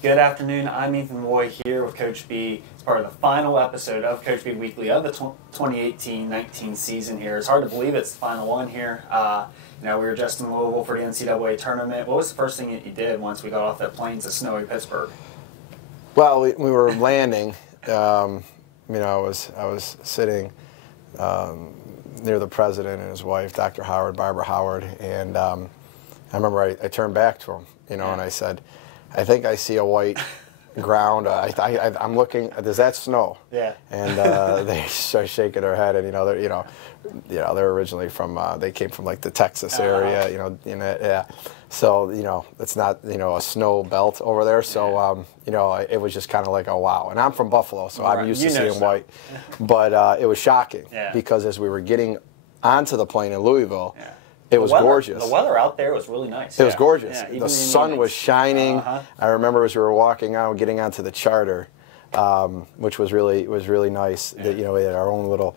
Good afternoon. I'm Ethan Roy here with Coach B. It's part of the final episode of Coach B Weekly of the 2018-19 season here. It's hard to believe it's the final one here. We were just in Louisville for the NCAA tournament. What was the first thing that you did once we got off that plane to snowy Pittsburgh? Well, we were landing. I was sitting near the president and his wife, Dr. Howard, Barbara Howard, and I remember I turned back to him, and I said, I think I see a white ground. I'm looking. Does that snow? Yeah. And they started shaking their head. And they're originally from. They came from like the Texas area. Yeah. So it's not a snow belt over there. So it was just kind of like a wow. And I'm from Buffalo, so I'm used to seeing white. But it was shocking because as we were getting onto the plane in Louisville. Yeah. It was gorgeous. The weather out there was really nice. It was gorgeous. Yeah, the sun was shining. I remember as we were walking out, getting onto the charter, which was really nice. Yeah. That we had our own little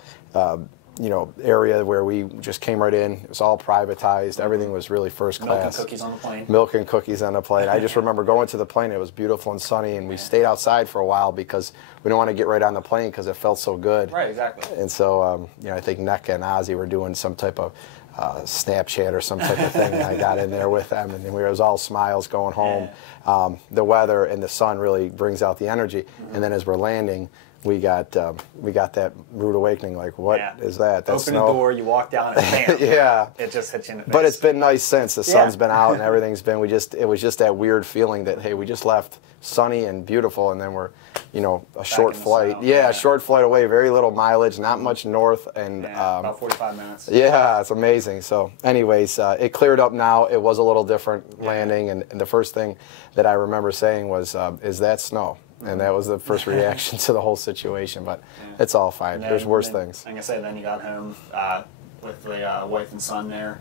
area where we just came right in. It was all privatized. Everything was really first class. Milk and cookies on the plane. Milk and cookies on the plane. I just remember going to the plane. It was beautiful and sunny, and we stayed outside for a while because we didn't want to get right on the plane because it felt so good. Right, exactly. And so I think NECA and Ozzy were doing some type of Snapchat or some type of thing, and I got in there with them, and it was all smiles going home. Yeah. The weather and the sun really brings out the energy, and then as we're landing, we got that rude awakening. Like, what is that? That's Open the door, you walk down, and bam! Yeah, it just hits you in the face. But it's been nice since the sun's been out and everything's been. It was just that weird feeling that hey, we just left sunny and beautiful, and then we're a short flight. A short flight away, very little mileage, not much north, and about 45 minutes. Yeah, it's amazing. So anyways, it cleared up now. It was a little different landing, and the first thing that I remember saying was, is that snow? And that was the first reaction to the whole situation, but it's all fine. There's worse things. Like I said, then you got home with the wife and son there.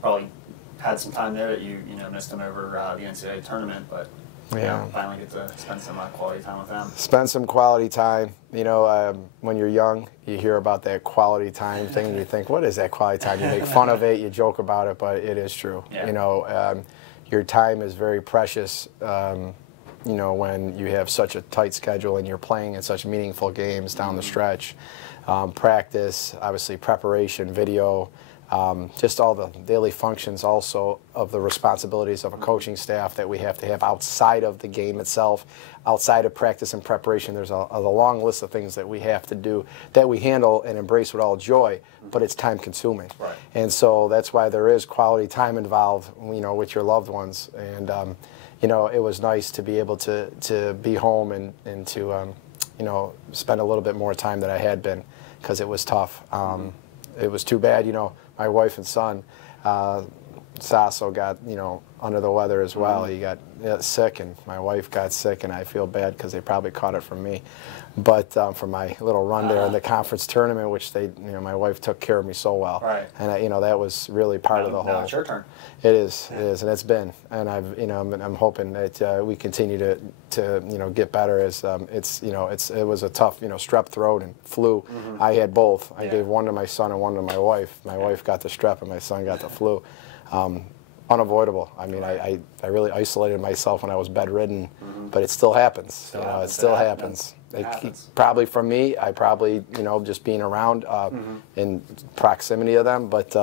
Probably had some time there that you missed them over the NCAA tournament, but finally get to spend some quality time with them. Spend some quality time. When you're young, you hear about that quality time thing, and you think, what is that quality time? You make fun of it, you joke about it, but it is true. Yeah. Your time is very precious. When you have such a tight schedule and you're playing in such meaningful games down the stretch. Practice, obviously preparation, video, just all the daily functions also of the responsibilities of a coaching staff that we have to have outside of the game itself, outside of practice and preparation. There's a long list of things that we have to do that we handle and embrace with all joy, but it's time consuming. Right. And so that's why there is quality time involved, with your loved ones. And it was nice to be able to be home and to spend a little bit more time than I had been because it was tough. It was too bad, my wife and son, Sasso got, under the weather as well. He got sick, and my wife got sick, and I feel bad because they probably caught it from me. But from my little run there in the conference tournament, which my wife took care of me so well. Right. And that was really part of the whole. Now it's your turn. It is, and it's been, and I'm hoping that we continue to get better. As it was a tough, strep throat and flu. I had both. I gave one to my son and one to my wife. My wife got the strep, and my son got the flu. Unavoidable. I mean, I really isolated myself when I was bedridden, but it still happens. It still happens. Probably from me, just being around in proximity of them, but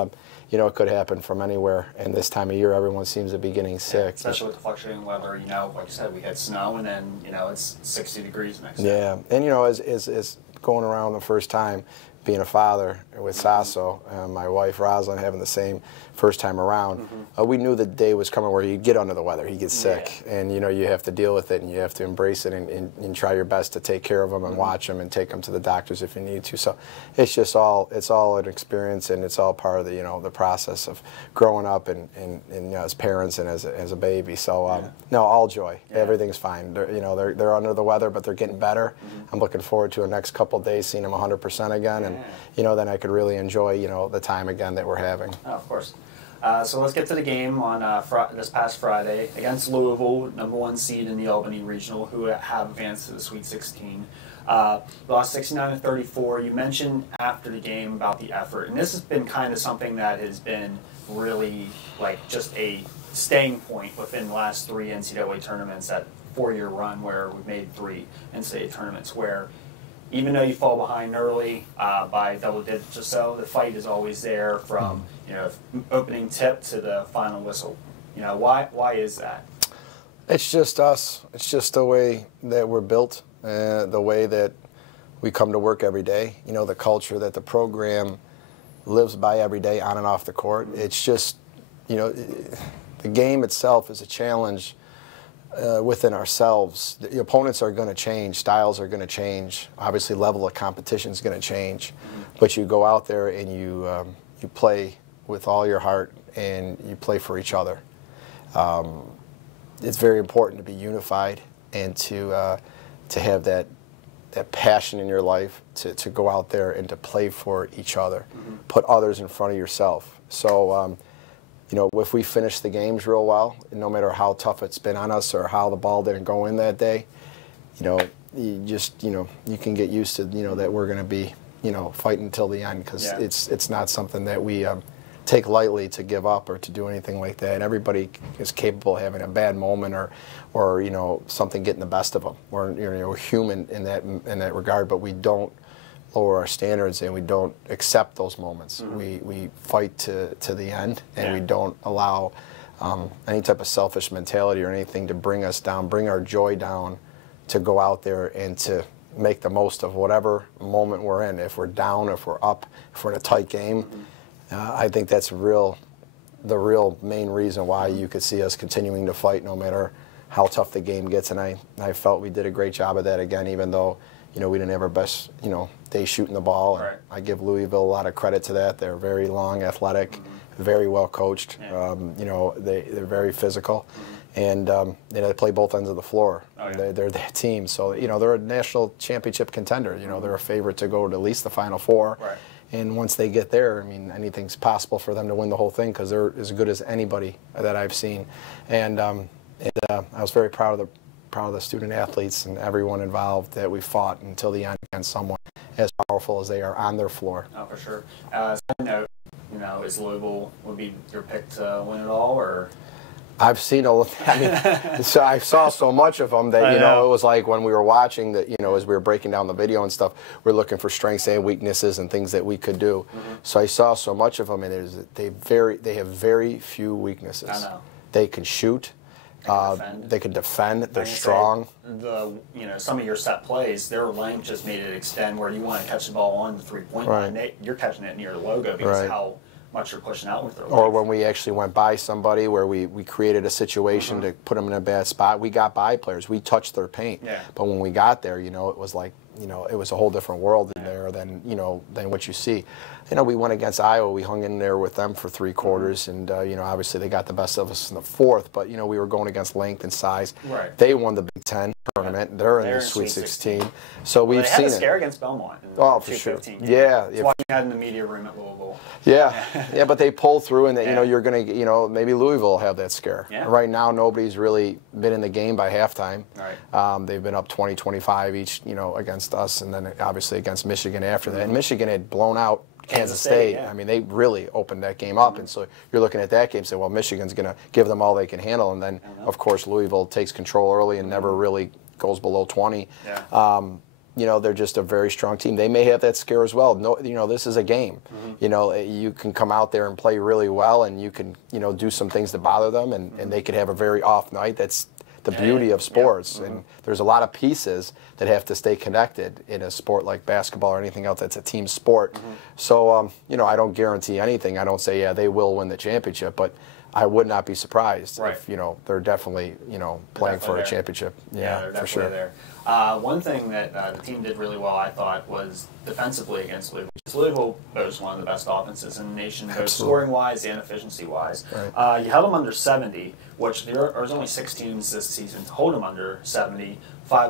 it could happen from anywhere. And this time of year, everyone seems to be getting sick. Especially with the fluctuating weather, like you said, we had snow, and then, it's 60 degrees next day. Yeah, and, as going around the first time, being a father with Sasso, my wife Rosalind having the same first time around, we knew the day was coming where he'd get under the weather, he'd get sick, and you have to deal with it, and you have to embrace it and try your best to take care of him and watch him and take him to the doctors if you need to. So it's just all an experience, and it's all part of the the process of growing up and as parents and as a baby. So no, all joy. Everything's fine. They're under the weather, but they're getting better. I'm looking forward to the next couple of days seeing them 100% again, and then I could really enjoy the time again that we're having. Oh, of course. So let's get to the game on this past Friday against Louisville, #1 seed in the Albany Regional, who have advanced to the Sweet 16. Lost 69-34. You mentioned after the game about the effort, and this has been kind of something that has been really like just a staying point within the last 3 NCAA tournaments, that 4-year run where we've made 3 NCAA tournaments, where even though you fall behind early by double digits or so, the fight is always there from opening tip to the final whistle. Why is that? It's just us. It's just the way that we're built, the way that we come to work every day. The culture that the program lives by every day on and off the court. It's just, the game itself is a challenge within ourselves. The opponents are going to change, styles are going to change, obviously level of competition is going to change, but you go out there and you play with all your heart and you play for each other. It's very important to be unified and to have that passion in your life to go out there and to play for each other, put others in front of yourself. So if we finish the games real well, no matter how tough it's been on us or how the ball didn't go in that day, you can get used to that we're going to be fighting until the end, because it's not something that we take lightly to give up or to do anything like that. And everybody is capable of having a bad moment or something getting the best of them. We're human in that regard, but we don't lower our standards and we don't accept those moments. We fight to the end, and we don't allow any type of selfish mentality or anything to bring us down, bring our joy down, to go out there and to make the most of whatever moment we're in. If we're down, if we're up, if we're in a tight game, I think that's the real main reason why you could see us continuing to fight no matter how tough the game gets. And I felt we did a great job of that again, even though we didn't have our best day shooting the ball. Right. I give Louisville a lot of credit to that. They're very long, athletic, very well coached. They're very physical, and they play both ends of the floor. They're that team. So they're a national championship contender. They're a favorite to go to at least the Final Four. Right. And once they get there, anything's possible for them to win the whole thing, because they're as good as anybody that I've seen. And I was very proud of the student athletes and everyone involved that we fought until the end against someone as powerful as they are on their floor. Oh, for sure. Side note, is Louisville would be your pick to win it all, or? I've seen so I saw so much of them that it was like when we were watching that as we were breaking down the video and stuff, we're looking for strengths and weaknesses and things that we could do. So I saw so much of them, and they have very few weaknesses. I know. They can shoot. They can defend. They're strong. Some of your set plays, their length just made it extend where you want to catch the ball on the 3-point line. You're catching it near the logo because how much you're pushing out with their length. Or when we actually went by somebody where we created a situation to put them in a bad spot, we got by players. We touched their paint. Yeah. But when we got there, it was like, it was a whole different world in there than what you see. We went against Iowa. We hung in there with them for 3 quarters, and obviously they got the best of us in the 4th. But we were going against length and size. Right. They won the Big Ten tournament. They're in the Sweet 16. So we've seen it. They had a scare against Belmont. For sure. Yeah. Watching that in the media room at Louisville. Yeah, but they pull through, and you're going to, maybe Louisville will have that scare. Yeah. Right now, nobody's really been in the game by halftime. Right. They've been up 20-25 each, against us, and then obviously against Michigan after that. And Michigan had blown out Kansas State. Yeah. They really opened that game up, and so you're looking at that game and say, well, Michigan's going to give them all they can handle, and then, of course, Louisville takes control early and never really goes below 20. Yeah. They're just a very strong team. They may have that scare as well. No, this is a game. You can come out there and play really well, and you can, do some things to bother them, and they could have a very off night. That's the beauty of sports, and there's a lot of pieces that have to stay connected in a sport like basketball or anything else that's a team sport. So, I don't guarantee anything. I don't say, they will win the championship, but I would not be surprised if, they're definitely, playing for a championship. Yeah, they're definitely for sure. There. One thing that the team did really well, I thought, was defensively against Louisville. Louisville boasts one of the best offenses in the nation, both scoring-wise and efficiency-wise. Right. You held them under 70, which there was only 6 teams this season to hold them under 70. 4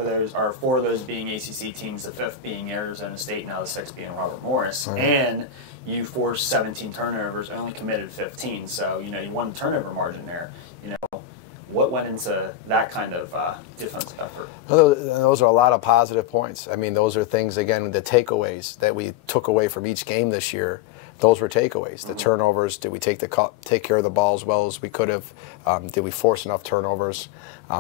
of those being ACC teams, the 5th being Arizona State, now the 6th being Robert Morris. Right. And you forced 17 turnovers, only committed 15. So, you won the turnover margin there. What went into that kind of defensive effort? Well, those are a lot of positive points. I mean, those are things, again, the takeaways that we took away from each game this year. Those were takeaways. The turnovers, did we take care of the ball as well as we could have? Did we force enough turnovers?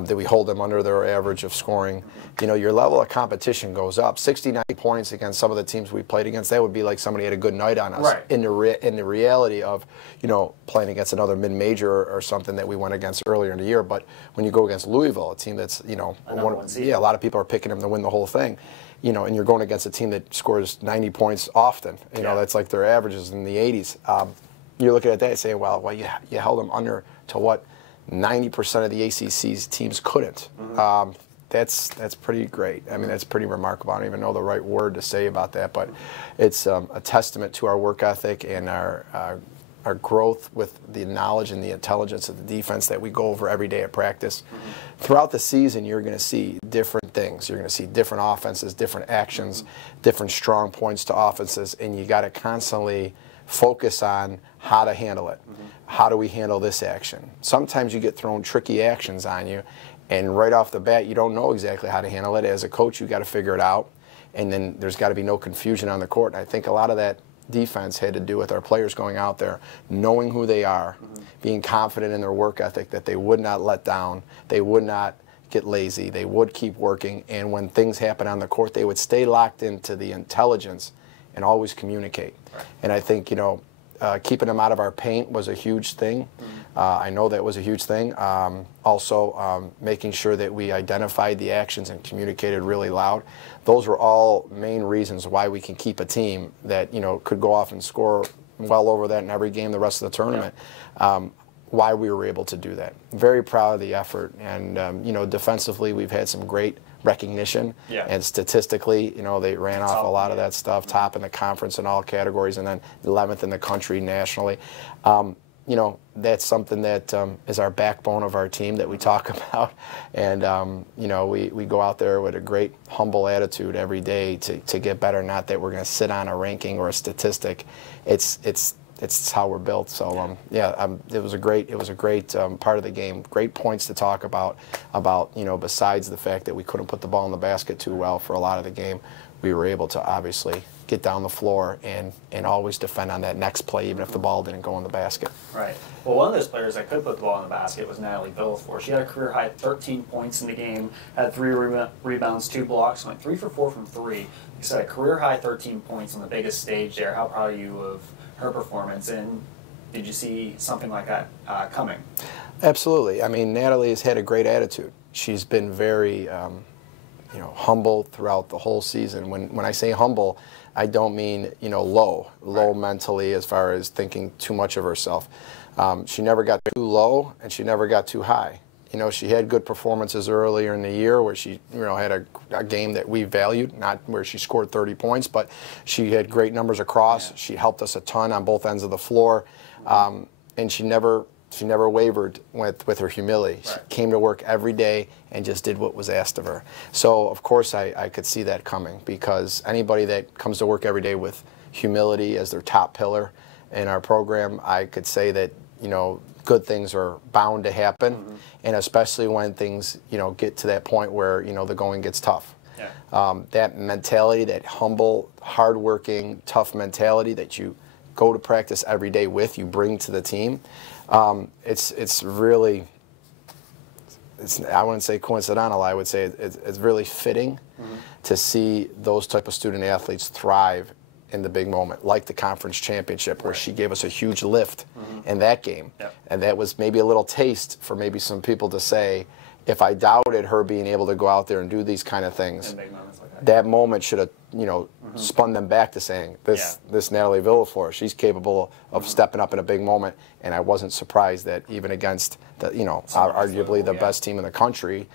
Did we hold them under their average of scoring? You know, your level of competition goes up. 69 points against some of the teams we played against, that would be like somebody had a good night on us. Right. In the reality of, you know, playing against another mid-major or something that we went against earlier in the year. But when you go against Louisville, a team that's, you know, a lot of people are picking them to win the whole thing. You know, and you're going against a team that scores 90 points often. You know, that's like their averages in the 80s. You're looking at that and saying, well, you held them under to what 90% of the ACC's teams couldn't. That's pretty great. I mean, that's pretty remarkable. I don't even know the right word to say about that, but it's a testament to our work ethic and our growth with the knowledge and the intelligence of the defense that we go over every day at practice. Throughout the season, you're going to see different things. You're going to see different offenses, different actions, different strong points to offenses, and you got to constantly focus on how to handle it. How do we handle this action? Sometimes you get thrown tricky actions on you, and right off the bat, you don't know exactly how to handle it. As a coach, you got to figure it out, and then there's got to be no confusion on the court. And I think a lot of that defense had to do with our players going out there, knowing who they are, being confident in their work ethic, that they would not let down, they would not get lazy, they would keep working, and when things happen on the court, they would stay locked into the intelligence and always communicate. Right. And I think, you know, keeping them out of our paint was a huge thing. I know that was a huge thing. Also, making sure that we identified the actions and communicated really loud. Those were all main reasons why we can keep a team that, you know, could go off and score well over that in every game the rest of the tournament. Why we were able to do that. Very proud of the effort. And, you know, defensively, we've had some great recognition. And statistically, you know, they ran off a lot of that stuff, top in the conference in all categories, and then 11th in the country nationally. You know, that's something that is our backbone of our team that we talk about. And, you know, we go out there with a great, humble attitude every day to get better. Not that we're going to sit on a ranking or a statistic. It's how we're built. So, it was a great part of the game. Great points to talk about, you know, besides the fact that we couldn't put the ball in the basket too well for a lot of the game, we were able to obviously get down the floor and always defend on that next play, even if the ball didn't go in the basket. Right. Well, one of those players that could put the ball in the basket was Natalie Villaflor. She had a career-high 13 points in the game, had 3 rebounds, 2 blocks, went 3 for 4 from 3. You said a career-high 13 points on the biggest stage there. How proud are you of her performance, and did you see something like that coming? Absolutely. I mean, Natalie has had a great attitude. She's been very you know, humble throughout the whole season. When I say humble, I don't mean, you know, low mentally as far as thinking too much of herself. She never got too low, and she never got too high. You know, she had good performances earlier in the year where she, you know, had a game that we valued, not where she scored 30 points, but she had great numbers across. She helped us a ton on both ends of the floor, and she never wavered with her humility. She came to work every day and just did what was asked of her. So, of course, I could see that coming, because anybody that comes to work every day with humility as their top pillar in our program, I could say that, you know, good things are bound to happen, and especially when things, you know, get to that point where, you know, the going gets tough. That mentality, that humble, hardworking, tough mentality that you go to practice every day with, you bring to the team. It's really, I wouldn't say coincidental, I would say it's really fitting to see those type of student athletes thrive in the big moment, like the conference championship, where she gave us a huge lift in that game. And that was maybe a little taste for maybe some people to say, if I doubted her being able to go out there and do these kind of things, that moment should have, you know, spun them back to saying, this Natalie Villaflor, she's capable of stepping up in a big moment. And I wasn't surprised that even against the, you know, arguably the best team in the country,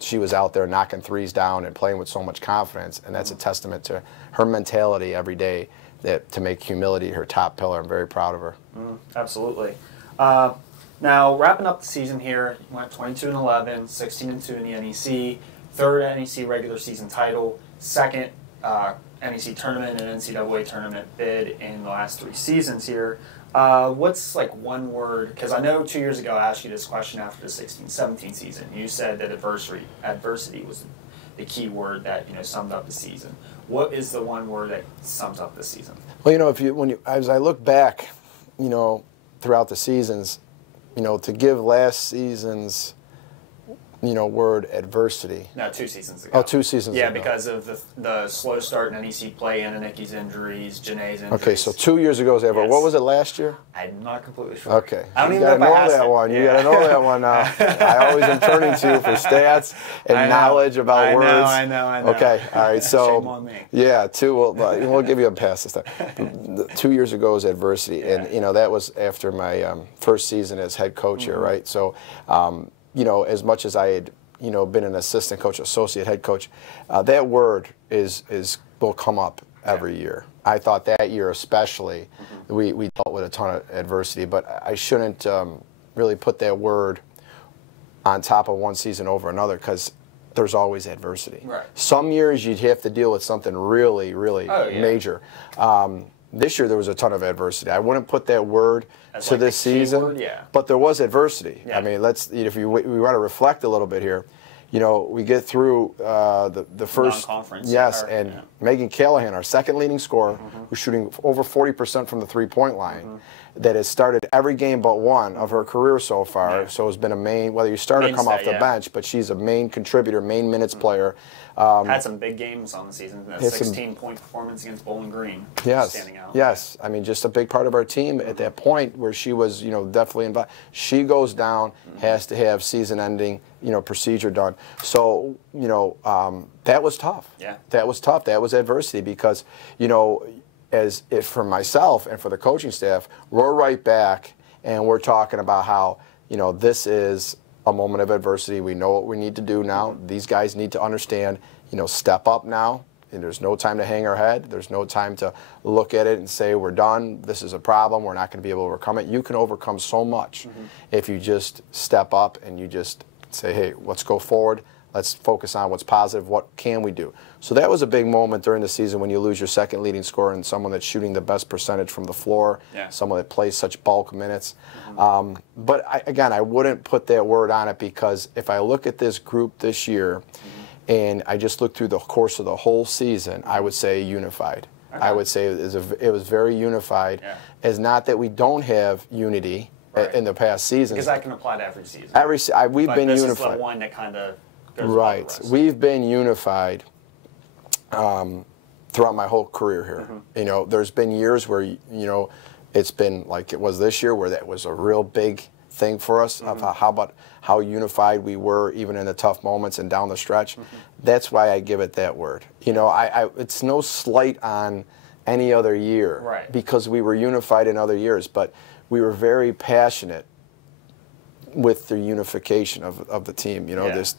she was out there knocking threes down and playing with so much confidence. And that's a testament to her mentality every day, that to make humility her top pillar. I'm very proud of her. Absolutely. Now, wrapping up the season here, you went 22-11, 16-2 in the NEC, third NEC regular season title, second NEC tournament and NCAA tournament bid in the last 3 seasons here. What's like one word? Because I know 2 years ago I asked you this question after the 16-17 season. You said that adversity was the key word that summed up the season. What is the one word that sums up the season? Well, as I look back, throughout the seasons, to give last season's word adversity. No, 2 seasons ago. Oh, 2 seasons ago. Yeah, because of the slow start in NEC play, Ananicki's injuries, Janae's injuries. Okay, so 2 years ago is ever. Yes. What was it last year? I'm not completely sure. Okay. I don't you even know if I asked that it. one. Yeah. You got to know that one now. I always am turning to you for stats and knowledge about words. I know. Okay, all right. So, shame on me. Yeah, 2. We'll give you a pass this time. 2 years ago was adversity, Yeah. and that was after my first season as head coach here, right? So, as much as I had been an assistant coach, associate head coach, that word will come up every year. I thought that year especially, we dealt with a ton of adversity, but I shouldn't really put that word on top of one season over another because there's always adversity. Right. Some years you'd have to deal with something really, really major. This year there was a ton of adversity. I wouldn't put that word as to like this season, word, yeah. but there was adversity. Yeah. I mean, if we want to reflect a little bit here, we get through the first non-conference. Yes, and Megan Callahan, our second leading scorer, who's shooting over 40% from the three-point line, that has started every game but one of her career so far. Yeah. So has been a main, whether you start or come off the bench, but she's a main contributor, main minutes player. Had some big games on the season. That 16-point performance against Bowling Green. Yes, standing out. yes. I mean, just a big part of our team at that point where she was, definitely involved. She goes down, has to have season-ending, procedure done. So, that was tough. Yeah. That was tough. That was adversity because, if for myself and for the coaching staff, we're right back and we're talking about how, this is a moment of adversity. We know what we need to do now. These guys need to understand, step up now. And there's no time to hang our head. There's no time to look at it and say, we're done. This is a problem. We're not going to be able to overcome it. You can overcome so much if you just step up and you just say, hey, let's go forward. Let's focus on what's positive. What can we do? So that was a big moment during the season when you lose your second leading scorer and someone that's shooting the best percentage from the floor, someone that plays such bulk minutes. But I wouldn't put that word on it because if I look at this group this year and I just look through the course of the whole season, I would say unified. Okay. I would say it was very unified. Yeah. It's not that we don't have unity in the past seasons. Because that can apply to every season. We've been unified. This is the one that kind of goes right. the rest. We've been unified throughout my whole career here. There's been years where it's been like it was this year, where that was a real big thing for us of how unified we were even in the tough moments and down the stretch. That's why I give it that word. It's no slight on any other year because we were unified in other years, but we were very passionate with the unification of the team. This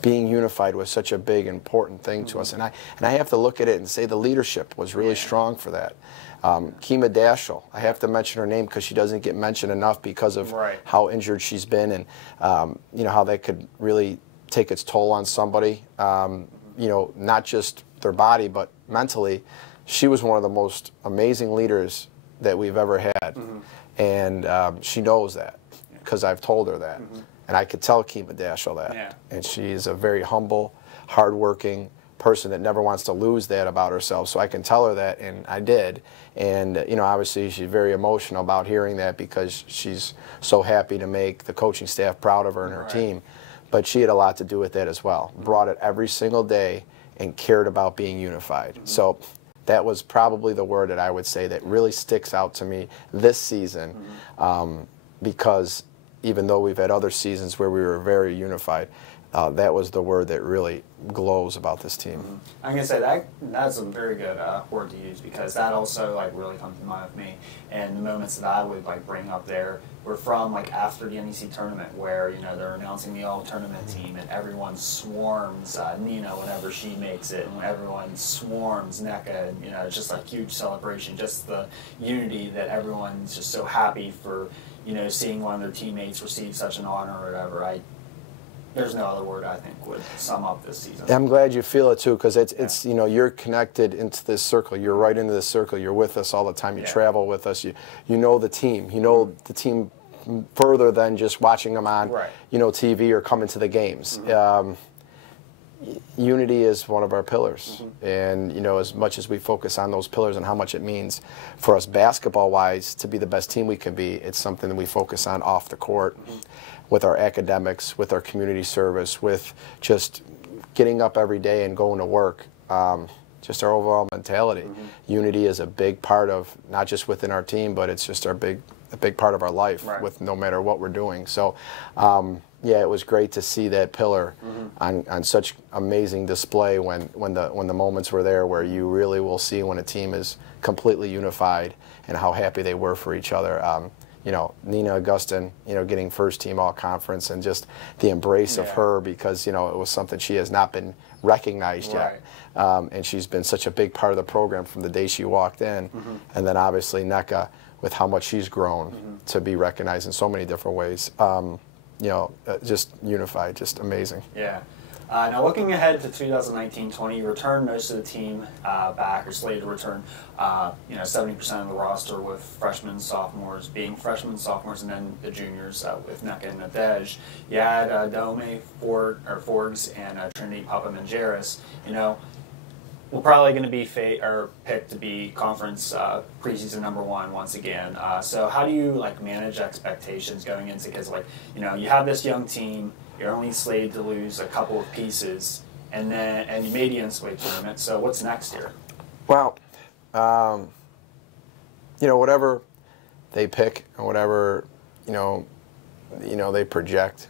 being unified was such a big, important thing to us, and I have to look at it and say the leadership was really strong for that. Kima Daschel, I have to mention her name because she doesn't get mentioned enough because of how injured she's been and how that could really take its toll on somebody. Not just their body but mentally. She was one of the most amazing leaders that we've ever had, and she knows that because I've told her that, and I could tell Kima Daschel that. Yeah. And she's a very humble, hardworking person that never wants to lose that about herself. So I can tell her that, and I did. And obviously she's very emotional about hearing that because she's so happy to make the coaching staff proud of her and her team. But she had a lot to do with that as well. Brought it every single day and cared about being unified. So that was probably the word that I would say that really sticks out to me this season, because even though we've had other seasons where we were very unified, that was the word that really glows about this team. I'm going to say that's a very good word to use because that also really comes to mind with me. And the moments that I would bring up there were from after the NEC tournament where they're announcing the all-tournament team and everyone swarms Nina whenever she makes it, and everyone swarms NECA, and it's just a huge celebration, just the unity that everyone's just so happy for seeing one of their teammates receive such an honor or whatever. there's no other word I think would sum up this season. I'm glad you feel it too, because it's you know, you're connected into this circle. You're right into this circle. You're with us all the time. You travel with us. You know the team. You know the team further than just watching them on you know, TV or coming to the games. Unity is one of our pillars, and you know, as much as we focus on those pillars and how much it means for us basketball-wise to be the best team we can be, it's something that we focus on off the court, with our academics, with our community service, with just getting up every day and going to work. Just our overall mentality. Unity is a big part of not just within our team, but it's just a big part of our life, with no matter what we're doing. So. Yeah, it was great to see that pillar on such amazing display when the moments were there where you really will see when a team is completely unified and how happy they were for each other. You know, Nina Augustin, you know, getting first team all conference, and just the embrace of her, because you know, it was something she has not been recognized yet, and she's been such a big part of the program from the day she walked in, and then obviously NECA with how much she's grown to be recognized in so many different ways. You know, just unified, just amazing. Yeah. Now looking ahead to 2019-20, you returned most of the team back, or slated to return, you know, 70% of the roster, with freshmen, sophomores being freshmen, sophomores, and then the juniors with NECA and Nadej. You had Dome, Forbes, and Trinity Papamangeris. You know, we're probably going to be picked to be conference preseason #1 once again. So how do you manage expectations going into, because you know, you have this young team, you're only slated to lose a couple of pieces, and you made the NCAA tournament. So what's next here? Well, you know, whatever they pick and whatever you know they project.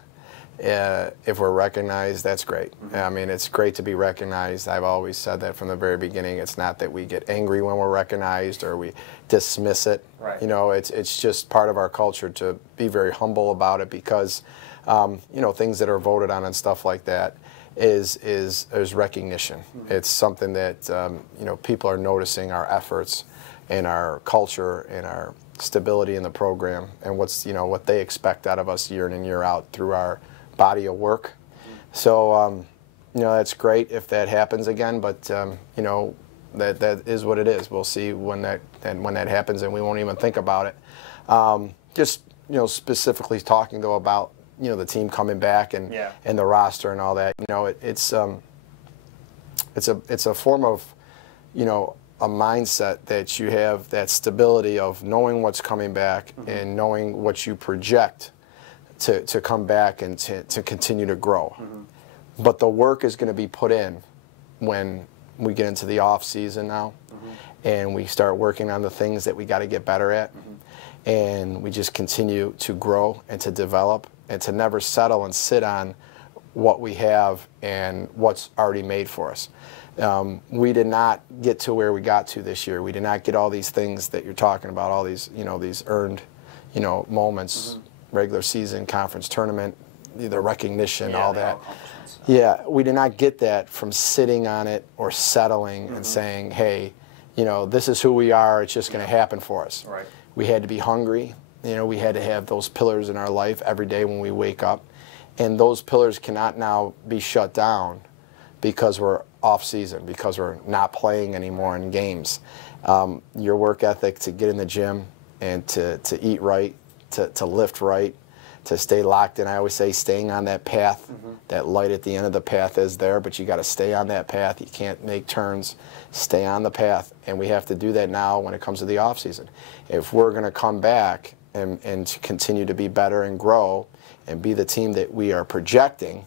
If we're recognized, that's great. I mean, it's great to be recognized. I've always said that from the very beginning. It's not that we get angry when we're recognized or we dismiss it. You know, it's just part of our culture to be very humble about it, because you know, things that are voted on and stuff like that is recognition. It's something that you know, people are noticing our efforts and our culture and our stability in the program, and what they expect out of us year in and year out through our body of work. So you know, that's great if that happens again, but you know, that is what it is. We'll see when that happens, and we won't even think about it. Just you know, specifically talking though about you know, the team coming back and the roster and all that. You know, it's a form of, you know, a mindset that you have, that stability of knowing what's coming back and knowing what you project to come back and to continue to grow. But the work is going to be put in when we get into the off season now, and we start working on the things that we got to get better at, and we just continue to grow and to develop and to never settle and sit on what we have and what's already made for us. We did not get to where we got to this year. We did not get all these things that you're talking about, all these, you know, these earned, you know, moments, regular season, conference tournament, the recognition, all that. Yeah, we did not get that from sitting on it or settling and saying, hey, you know, this is who we are, it's just going to happen for us. We had to be hungry. You know, we had to have those pillars in our life every day when we wake up. And those pillars cannot now be shut down because we're off season, because we're not playing anymore in games. Your work ethic to get in the gym and to eat right, to lift right, to stay locked in. I always say staying on that path, that light at the end of the path is there, but you got to stay on that path. You can't make turns. Stay on the path. And we have to do that now when it comes to the off season. If we're going to come back and continue to be better and grow and be the team that we are projecting,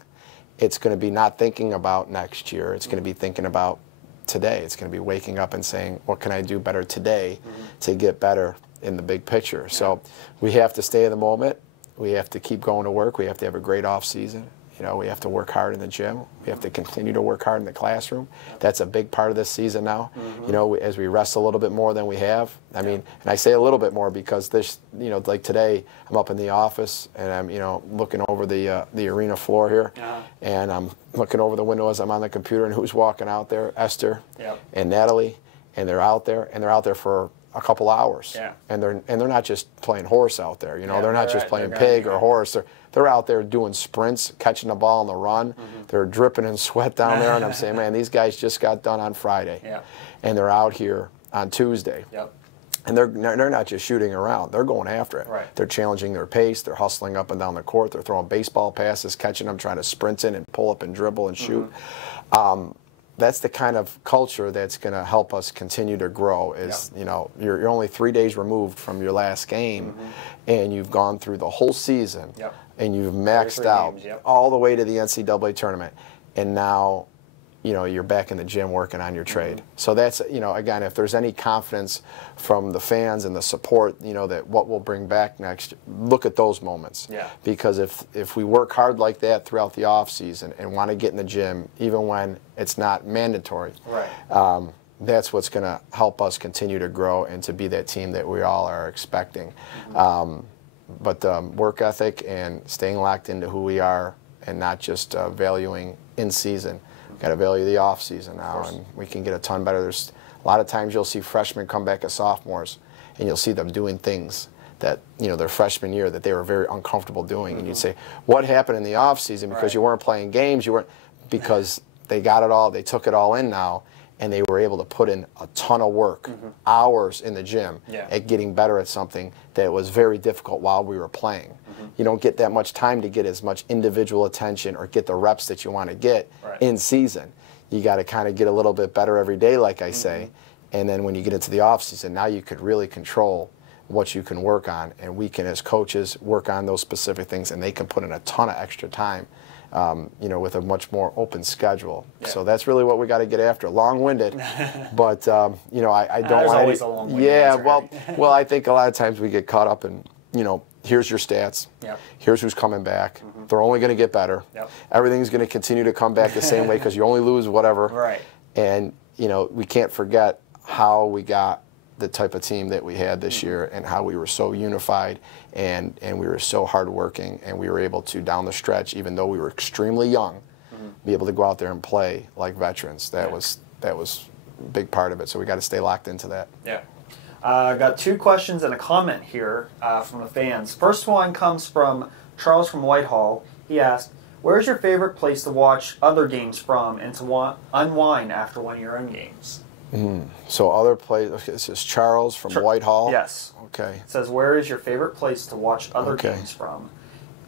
it's going to be not thinking about next year. It's going to be thinking about today. It's going to be waking up and saying, what can I do better today to get better in the big picture? So we have to stay in the moment. We have to keep going to work. We have to have a great off season. You know, we have to work hard in the gym. We have to continue to work hard in the classroom. That's a big part of this season now. You know, as we rest a little bit more than we have. I mean, and I say a little bit more because this, you know, like today, I'm up in the office and I'm, you know, looking over the arena floor here, and I'm looking over the window as I'm on the computer, and who's walking out there? Esther and Natalie, and they're out there for a couple hours, and they're not just playing horse out there. You know, they're not just playing pig or horse. they're out there doing sprints, catching the ball on the run. They're dripping in sweat down there, and I'm saying, man, these guys just got done on Friday, and they're out here on Tuesday. And they're not just shooting around. They're going after it. They're challenging their pace. They're hustling up and down the court. They're throwing baseball passes, catching them, trying to sprint in and pull up and dribble and shoot. That's the kind of culture that's going to help us continue to grow. Is you know, you're only 3 days removed from your last game, and you've gone through the whole season, and you've maxed out all the way to the NCAA tournament, and now, you know, you're back in the gym working on your trade. So that's, you know, again, if there's any confidence from the fans and the support, you know, that what we'll bring back next, look at those moments. Because if we work hard like that throughout the off season and want to get in the gym, even when it's not mandatory, that's what's going to help us continue to grow and to be that team that we all are expecting. But work ethic and staying locked into who we are and not just valuing in season. Got to value the off season now, and we can get a ton better. There's a lot of times you'll see freshmen come back as sophomores, and you'll see them doing things that, you know, their freshman year that they were very uncomfortable doing, and you'd say, what happened in the off season? Because you weren't playing games, you weren't, because they got it all, they took it all in now, and they were able to put in a ton of work, hours in the gym at getting better at something that was very difficult while we were playing. You don't get that much time to get as much individual attention or get the reps that you want to get in season. You got to kind of get a little bit better every day, like I say, and then when you get into the off season, now you could really control what you can work on, and we can, as coaches, work on those specific things, and they can put in a ton of extra time. You know, with a much more open schedule. So that's really what we got to get after. Long-winded, but you know, I don't want always a long-winded answer. well, I think a lot of times we get caught up in, you know, here's your stats. Here's who's coming back. They're only going to get better. Everything's going to continue to come back the same way because you only lose whatever. And you know, we can't forget how we got the type of team that we had this year and how we were so unified and we were so hardworking, and we were able to, down the stretch, even though we were extremely young, be able to go out there and play like veterans. That was a big part of it. So we got to stay locked into that. I got 2 questions and a comment here from the fans. First one comes from Charles from Whitehall. He asked, where's your favorite place to watch other games from and to unwind after one of your own games? So other place, okay, this is Charles from Whitehall? Yes. Okay. It says, where is your favorite place to watch other games from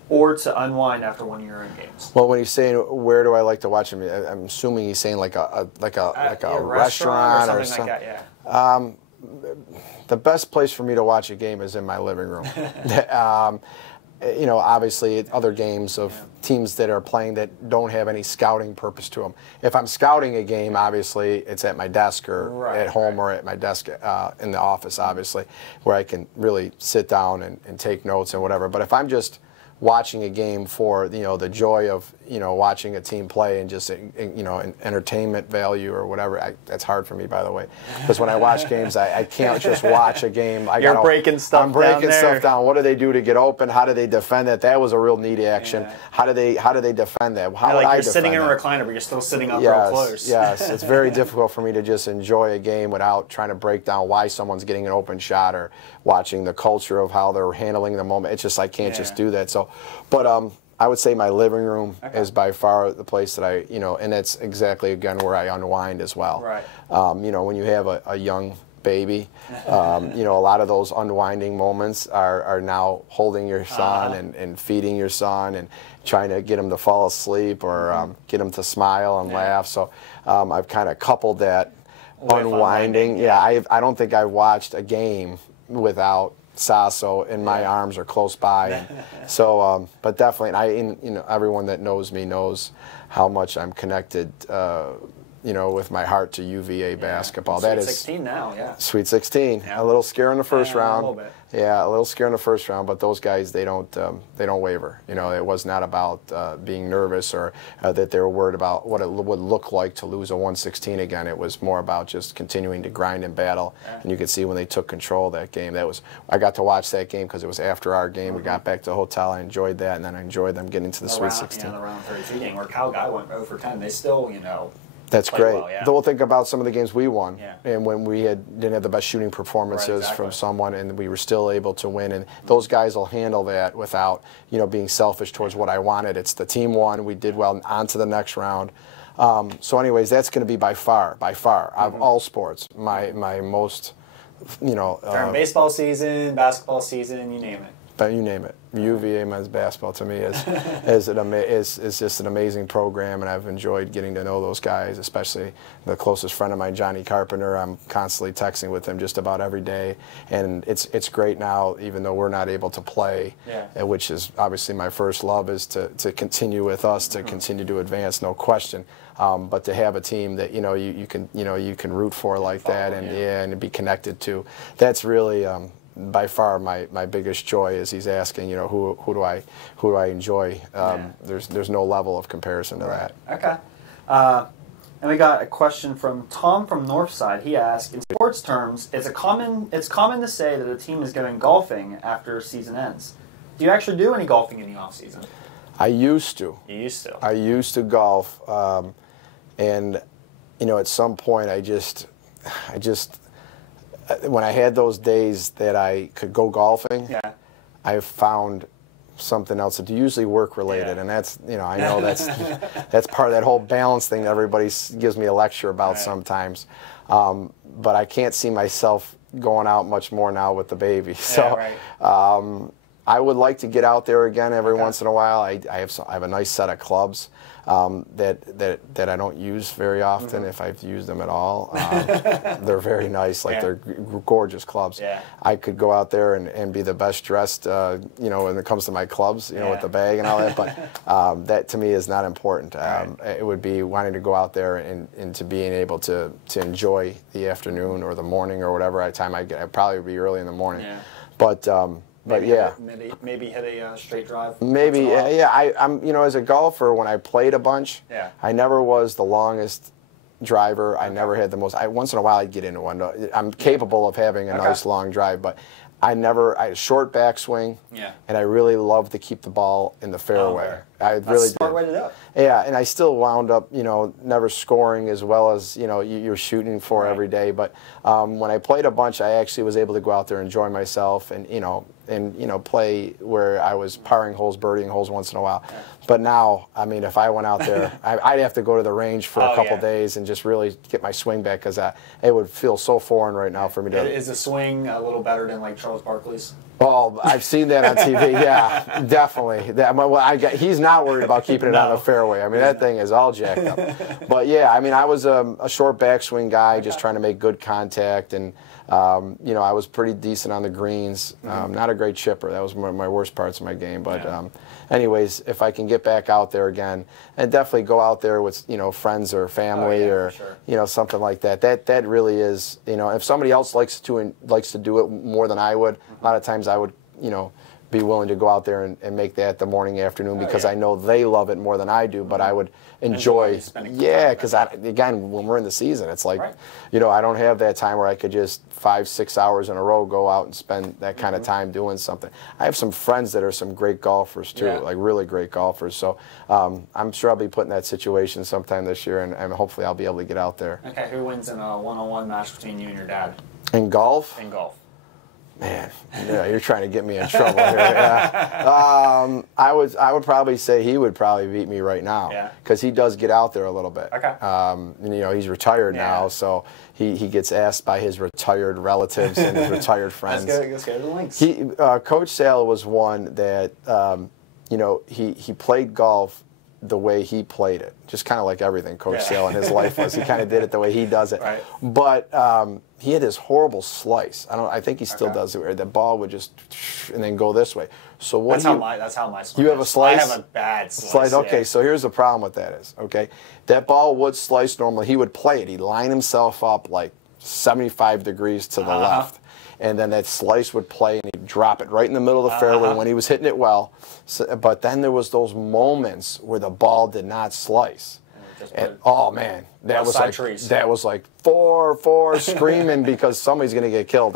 or to unwind after one of your own games? Well, when he's saying where do I like to watch them, I'm assuming he's saying like a restaurant or something like that, the best place for me to watch a game is in my living room. You know, obviously other games of teams that are playing that don't have any scouting purpose to them. If I'm scouting a game, obviously it's at my desk or at home or at my desk in the office, obviously, where I can really sit down and take notes and whatever. But if I'm just watching a game for, you know, the joy of, you know, watching a team play and just, you know, an entertainment value or whatever. That's hard for me, by the way, because when I watch games, I can't just watch a game. You're breaking stuff down. I'm breaking stuff down. What do they do to get open? How do they defend that? That was a real neat action. How do they defend that? How would I defend that? You're sitting in a recliner, but you're still sitting up real close. Yes, it's very difficult for me to just enjoy a game without trying to break down why someone's getting an open shot or watching the culture of how they're handling the moment. It's just I can't just do that. So, but I would say my living room is by far the place that I, you know, and that's exactly, again, where I unwind as well. You know, when you have a young baby, you know, a lot of those unwinding moments are now holding your son and feeding your son and trying to get him to fall asleep or get him to smile and laugh. So I've kind of coupled that unwinding. I don't think I've watched a game without Sasso in my arms or close by, and so but definitely, you know, everyone that knows me knows how much I'm connected, you know, with my heart to UVA basketball. Sweet that is 16 now, Sweet 16. A little scare in the first round. A little bit. A little scare in the first round, but those guys, they don't waver. You know, it was not about being nervous or that they were worried about what it would look like to lose a 116 again. It was more about just continuing to grind and battle. And you could see when they took control of that game. I got to watch that game because it was after our game. We got back to the hotel. I enjoyed that, and then I enjoyed them getting to the Sweet 16. The round 32 game where Cal Guy went 0 for 10. They still, you know, That's played great. well, yeah. Though, think about some of the games we won, Yeah. and when we didn't have the best shooting performances Right, exactly. from someone, and we were still able to win. And those guys will handle that without, being selfish towards what I wanted. It's the team won. We did well. On to the next round. So, anyways, that's going to be by far, of all sports, my most, During baseball season, basketball season, you name it. But you name it. UVA men's basketball to me is just an amazing program, and I've enjoyed getting to know those guys, especially the closest friend of mine, Johnny Carpenter. I'm constantly texting with him just about every day, and it's great now, even though we're not able to play, which is obviously my first love, is to continue with us, to continue to advance, no question. But to have a team that you can root for like that, and be connected to, that's really. By far my biggest joy is he's asking, who do I enjoy? There's no level of comparison to that. Okay. And we got a question from Tom from Northside. He asked, in sports terms, it's common to say that a team is going golfing after season ends. Do you actually do any golfing in the off season? I used to. You used to. I used to golf, and at some point I just. When I had those days that I could go golfing, I found something else that's usually work related, and that's I know that's part of that whole balance thing that everybody gives me a lecture about sometimes. But I can't see myself going out much more now with the baby. So I would like to get out there again every once in a while. I have a nice set of clubs. That I don't use very often, if I've used them at all. They're very nice, they're gorgeous clubs. I could go out there and be the best dressed, when it comes to my clubs, with the bag and all that, but that to me is not important. It would be wanting to go out there and to being able to enjoy the afternoon or the morning or whatever time I get. I'd probably be early in the morning. But maybe hit a straight drive. Maybe, I'm as a golfer, when I played a bunch, I never was the longest driver. I never had the most. Once in a while I'd get into one. I'm capable of having a nice long drive, but I had a short backswing, and I really loved to keep the ball in the fairway. That's a smart way to do it. Yeah, and I still wound up, never scoring as well as, you're shooting for every day. But when I played a bunch, I actually was able to go out there and enjoy myself and, play where I was parring holes, birdieing holes once in a while. But now, if I went out there, I'd have to go to the range for a couple days and just really get my swing back, because it would feel so foreign right now for me to. Is the swing a little better than like Charles Barkley's? Oh, I've seen that on TV. Yeah, definitely. He's not worried about keeping it on the fairway. That thing is all jacked up. But yeah, I was a short backswing guy, just trying to make good contact, and I was pretty decent on the greens. Not a great chipper. That was one of my worst parts of my game. But anyways, if I can get back out there again, and definitely go out there with friends or family or something like that. That really is if somebody else likes to do it more than I would, a lot of times I would be willing to go out there and make that the morning, afternoon, because I know they love it more than I do. But I would enjoy because again, when we're in the season, it's like I don't have that time where I could just 5-6 hours in a row go out and spend that kind of time doing something. I have some friends that are some great golfers too, like really great golfers. So I'm sure I'll be put in that situation sometime this year, and hopefully I'll be able to get out there. Okay, who wins in a one-on-one match between you and your dad? In golf? In golf. Man, you're trying to get me in trouble here. I would probably say he would probably beat me right now, because he does get out there a little bit. He's retired now, so he gets asked by his retired relatives and his retired friends. Let's go to the links. Coach Sale was one that he played golf the way he played it, just kind of like everything Coach Sale in his life was. He kind of did it the way he does it. But he had this horrible slice. I think he still does it, where the ball would just and then go this way. So what? That's how my slice. You have a slice? I have a bad slice. Okay, so here's the problem with that is, that ball would slice normally. He would play it. He'd line himself up like 75 degrees to the left. And then that slice would play, and he'd drop it right in the middle of the fairway when he was hitting it well. So, but then there was those moments where the ball did not slice. And, oh man, that was like 4 screaming because somebody's going to get killed.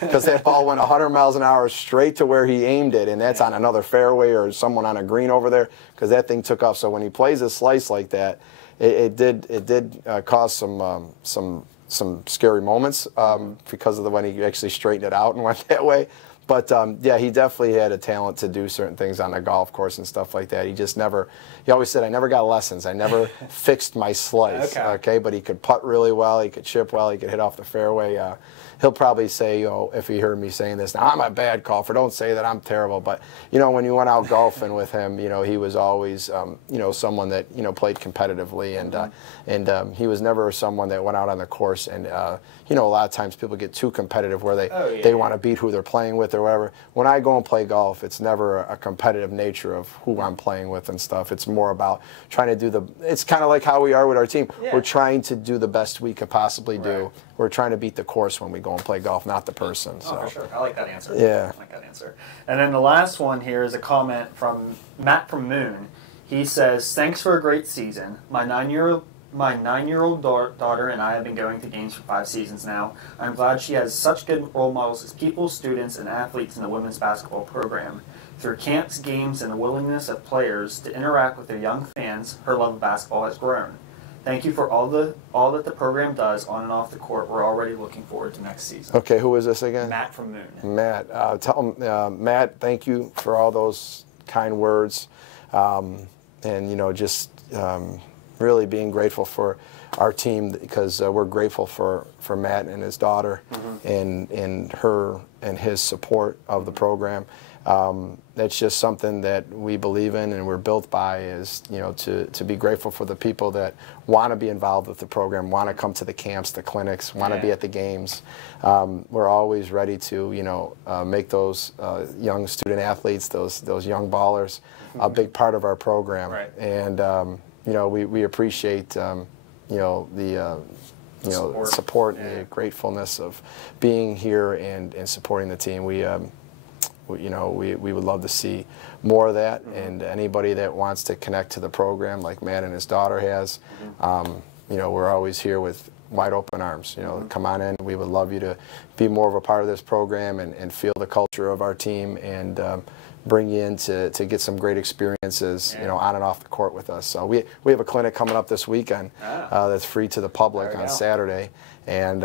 Because that ball went 100 miles an hour straight to where he aimed it, and that's on another fairway or someone on a green over there, because that thing took off. So when he plays a slice like that, it did cause some scary moments because of when he actually straightened it out and went that way. But yeah, he definitely had a talent to do certain things on the golf course and stuff like that. He just never, he always said, I never got lessons. I never fixed my slice. Okay, but he could putt really well. He could chip well. He could hit off the fairway. He'll probably say, you know, if he heard me saying this, now I'm a bad golfer. Don't say that I'm terrible. But, you know, when you went out golfing with him, you know, he was always, you know, someone that, you know, played competitively. And he was never someone that went out on the course and, you know, a lot of times people get too competitive where they want to beat who they're playing with or whatever. When I go and play golf, it's never a competitive nature of who I'm playing with and stuff. It's more about trying to do it's kind of like how we are with our team. Yeah. We're trying to do the best we could possibly do. We're trying to beat the course when we go and play golf, not the person. So. Oh, for sure. I like that answer. Yeah. I like that answer. And then the last one here is a comment from Matt from Moon. He says, thanks for a great season. My nine-year-old daughter and I have been going to games for 5 seasons now. I'm glad she has such good role models as people, students, and athletes in the women's basketball program. Through camps, games, and the willingness of players to interact with their young fans, her love of basketball has grown. Thank you for all that the program does on and off the court. We're already looking forward to next season. Okay, who is this again? Matt from Moon. Matt, tell him, Matt, thank you for all those kind words, and you know, just really being grateful for our team because we're grateful for Matt and his daughter and her and his support of the program. That's just something that we believe in and we're built by is, you know, to be grateful for the people that want to be involved with the program, want to come to the camps, the clinics, want to be at the games. We're always ready to, you know, make those young student athletes, those young ballers, a big part of our program. Right. And, you know, we appreciate, you know, the support and the gratefulness of being here and supporting the team. You know, we would love to see more of that, and anybody that wants to connect to the program like Matt and his daughter has, you know, we're always here with wide open arms. You know, come on in. We would love you to be more of a part of this program and feel the culture of our team and bring you in to get some great experiences, you know, on and off the court with us. So we have a clinic coming up this weekend that's free to the public on Saturday. And,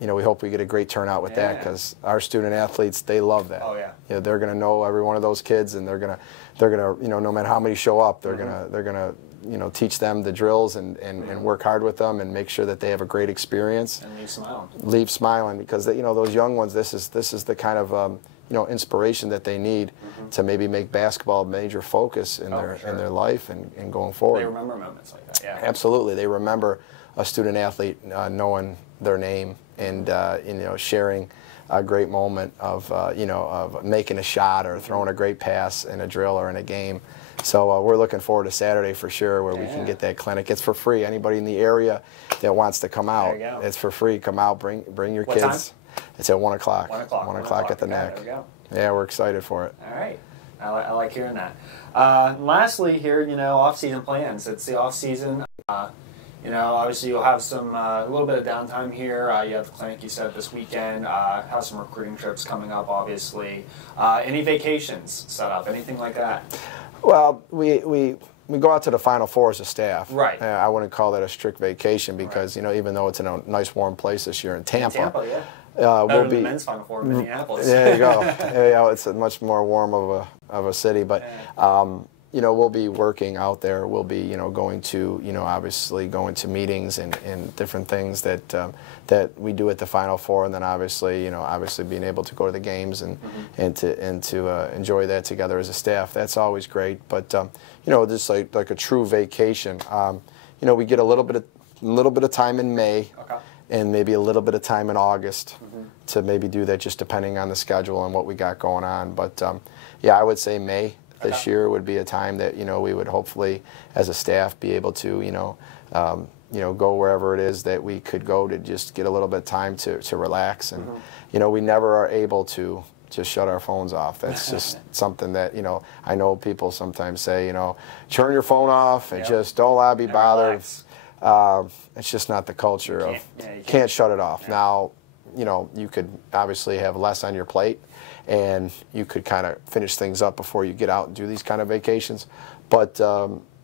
you know, we hope we get a great turnout with that because our student athletes, they love that. Oh, yeah. You know, they're going to know every one of those kids and they're going to, you know, no matter how many show up, they're going to, you know, teach them the drills and work hard with them and make sure that they have a great experience. And leave smiling. Leave smiling because, you know, those young ones, this is the kind of, you know, inspiration that they need to maybe make basketball a major focus in their life and going forward. They remember moments like that, yeah. Absolutely. They remember a student athlete knowing their name and, you know, sharing a great moment of, you know, of making a shot or throwing a great pass in a drill or in a game. So we're looking forward to Saturday for sure where we can get that clinic. It's for free. Anybody in the area that wants to come out, it's for free. Come out, bring your kids. Time? It's at 1 o'clock. 1 o'clock. 1 o'clock at the NAC. There we go. Yeah, we're excited for it. All right. I like hearing that. Lastly here, you know, off-season plans. It's the off-season. You know, obviously you'll have some a little bit of downtime here. You have the clinic you said this weekend. Have some recruiting trips coming up, obviously. Any vacations set up? Anything like that? Well, we go out to the Final Four as a staff. Right. I wouldn't call that a strict vacation because you know, even though it's in a nice warm place this year in Tampa. Yeah. We'll be the men's Final Four in Minneapolis. There you go. Yeah, it's a much more warm of a city, but. You know, we'll be working out there. We'll be, you know, going to, you know, obviously going to meetings and different things that that we do at the Final Four, and then obviously, you know, being able to go to the games and to enjoy that together as a staff. That's always great. But you know, just like a true vacation. You know, we get a little bit of time in May. And maybe a little bit of time in August to maybe do that, just depending on the schedule and what we got going on. But yeah, I would say May. This year would be a time that, you know, we would hopefully as a staff be able to, you know, go wherever it is that we could go to just get a little bit of time to relax. And, you know, we never are able to just shut our phones off. That's just something that, you know, I know people sometimes say, you know, turn your phone off and just don't be bothered. It's just not the culture of, can't shut it off. Now, you know, you could obviously have less on your plate and you could kind of finish things up before you get out and do these kind of vacations. But,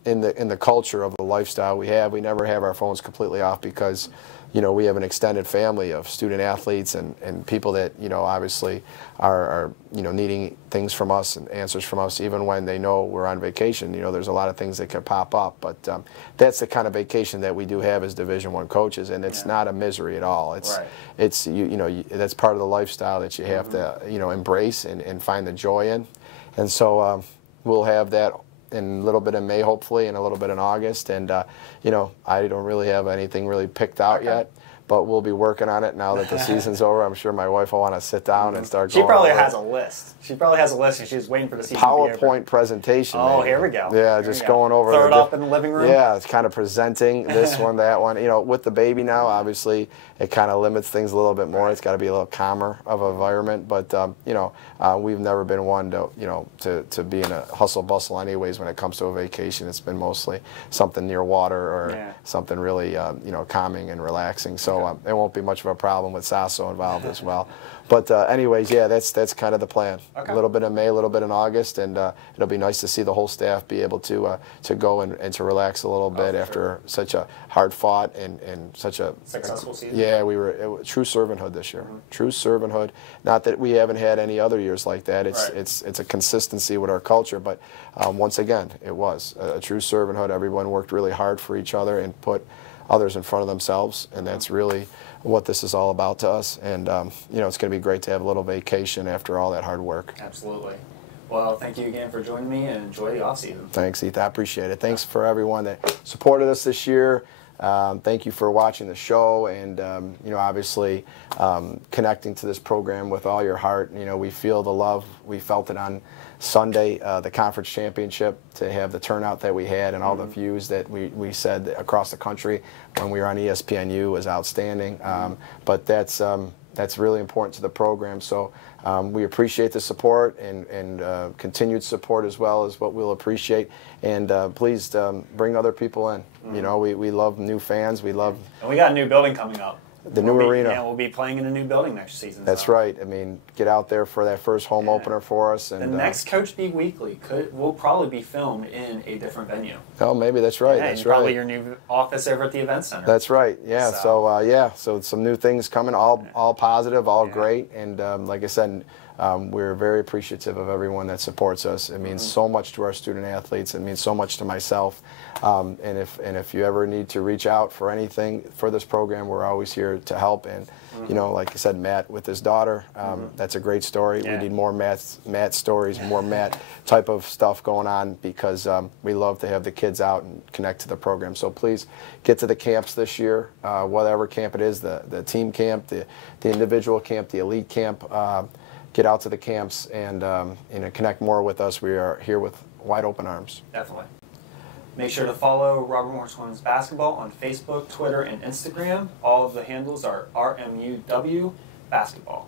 in the culture of the lifestyle we have, we never have our phones completely off because, you know, we have an extended family of student athletes and people that, you know, obviously are you know, needing things from us and answers from us even when they know we're on vacation. You know, there's a lot of things that could pop up, but that's the kind of vacation that we do have as Division I coaches, and it's not a misery at all. It's you know, that's part of the lifestyle that you have to, you know, embrace and find the joy in. And so we'll have that in a little bit in May, hopefully, and a little bit in August. And, you know, I don't really have anything really picked out yet, but we'll be working on it now that the season's over. I'm sure my wife will want to sit down and start going. She probably has a list. She probably has a list, and she's waiting for the season to be over. PowerPoint presentation. Oh, maybe. here we go. Yeah, here just going over. Throw it up in the living room? Yeah, it's kind of presenting this one, that one. You know, with the baby now, obviously, it kind of limits things a little bit more. It's got to be a little calmer of an environment. But, you know, we've never been one to, you know, to be in a hustle bustle anyways when it comes to a vacation. It's been mostly something near water or something really, you know, calming and relaxing. So it won't be much of a problem with Sasso involved as well. But anyways, yeah, that's kind of the plan. A little bit in May, a little bit in August, and it'll be nice to see the whole staff be able to go and to relax a little bit after such a hard fought and such a successful season. Yeah, true servanthood this year. True servanthood. Not that we haven't had any other years like that. It's a consistency with our culture, but once again, it was a true servanthood. Everyone worked really hard for each other and put others in front of themselves, and that's really what this is all about to us. And you know, it's going to be great to have a little vacation after all that hard work. Absolutely. Well, thank you again for joining me, and enjoy the off season. Thanks, Ethan. I appreciate it. Thanks for everyone that supported us this year. Thank you for watching the show, and you know, obviously connecting to this program with all your heart. You know, we feel the love. We felt it on Sunday, the conference championship, to have the turnout that we had and all the views that we said across the country when we were on ESPNU was outstanding. But that's really important to the program. So we appreciate the support and continued support as well as what we'll appreciate. And please bring other people in. You know, we love new fans. We love. And we got a new building coming up. The new arena. Yeah, we'll be playing in a new building next season. That's right. I mean, get out there for that first home opener for us. And the next Coach B Weekly will probably be filmed in a different venue. Oh, maybe that's right. Yeah, that's right. Probably your new office over at the event center. That's right. Yeah. So some new things coming. All positive. All great. And like I said, we're very appreciative of everyone that supports us. It means so much to our student athletes. It means so much to myself. And if you ever need to reach out for anything for this program, we're always here to help. And you know, like I said, Matt with his daughter, that's a great story. We need more Matt stories, more Matt type of stuff going on, because we love to have the kids out and connect to the program. So please get to the camps this year, whatever camp it is, the team camp, the individual camp, the elite camp. Get out to the camps and connect more with us. We are here with wide open arms. Definitely. Make sure to follow Robert Morris Women's Basketball on Facebook, Twitter, and Instagram. All of the handles are RMUW Basketball.